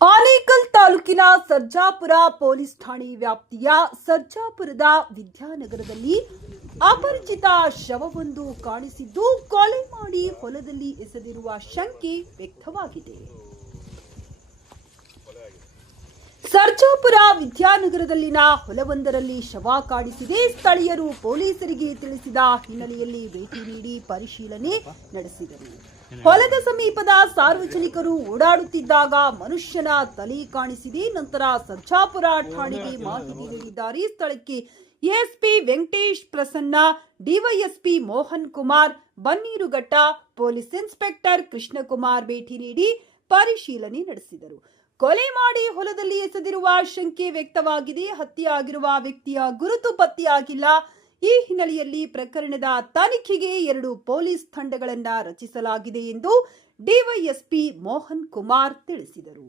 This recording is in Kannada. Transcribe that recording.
ಆನೇಕಲ್ ತಾಲೂಕಿನ ಸರ್ಜಾಪುರ ಪೊಲೀಸ್ ಠಾಣೆ ವ್ಯಾಪ್ತಿಯ ಸರ್ಜಾಪುರದ ವಿದ್ಯಾನಗರದಲ್ಲಿ ಅಪರಿಚಿತ ಶವವೊಂದು ಕಾಣಿಸಿದ್ದು ಕೊಲೆ ಮಾಡಿ ಹೊಲದಲ್ಲಿ ಎಸೆದಿರುವ ಶಂಕೆ ವ್ಯಕ್ತವಾಗಿದೆ. ಸರ್ಜಾಪುರ ವಿದ್ಯಾನಗರದಲ್ಲಿನ ಹೊಲವೊಂದರಲ್ಲಿ ಶವ ಕಾಣಿಸಿದೆ. ಸ್ಥಳೀಯರು ಪೊಲೀಸರಿಗೆ ತಿಳಿಸಿದ ಹಿನ್ನೆಲೆಯಲ್ಲಿ ಭೇಟಿ ನೀಡಿ ಪರಿಶೀಲನೆ ನಡೆಸಿದರು. ಹೊಲದ ಸಮೀಪದ ಸಾರ್ವಜನಿಕರು ಓಡಾಡುತ್ತಿದ್ದಾಗ ಮನುಷ್ಯನ ತಲೆ ಕಾಣಿಸಿದೆ. ನಂತರ ಸರ್ಜಾಪುರ ಠಾಣೆಗೆ ಮಾಹಿತಿ ನೀಡಿದ್ದಾರೆ. ಸ್ಥಳಕ್ಕೆ ASP Venkatesh Prasanna, DySP Mohan Kumar, Bannerghatta, police inspector Krishnakumar ಭೇಟಿ ನೀಡಿ ಪರಿಶೀಲನೆ ನಡೆಸಿದರು. ಕೊಲೆ ಮಾಡಿ ಹೊಲದಲ್ಲಿ ಎಸೆದಿರುವ ಶಂಕೆ ವ್ಯಕ್ತವಾಗಿದೆ. ಹತ್ಯೆಯಾಗಿರುವ ವ್ಯಕ್ತಿಯ ಗುರುತು ಪತ್ತೆಯಾಗಿಲ್ಲ. ಈ ಹಿನ್ನೆಲೆಯಲ್ಲಿ ಪ್ರಕರಣದ ತನಿಖೆಗೆ 2 ಪೊಲೀಸ್ ತಂಡಗಳನ್ನು ರಚಿಸಲಾಗಿದೆ ಎಂದು ಡಿವೈಎಸ್ಪಿ ಮೋಹನ್ ಕುಮಾರ್ ತಿಳಿಸಿದರು.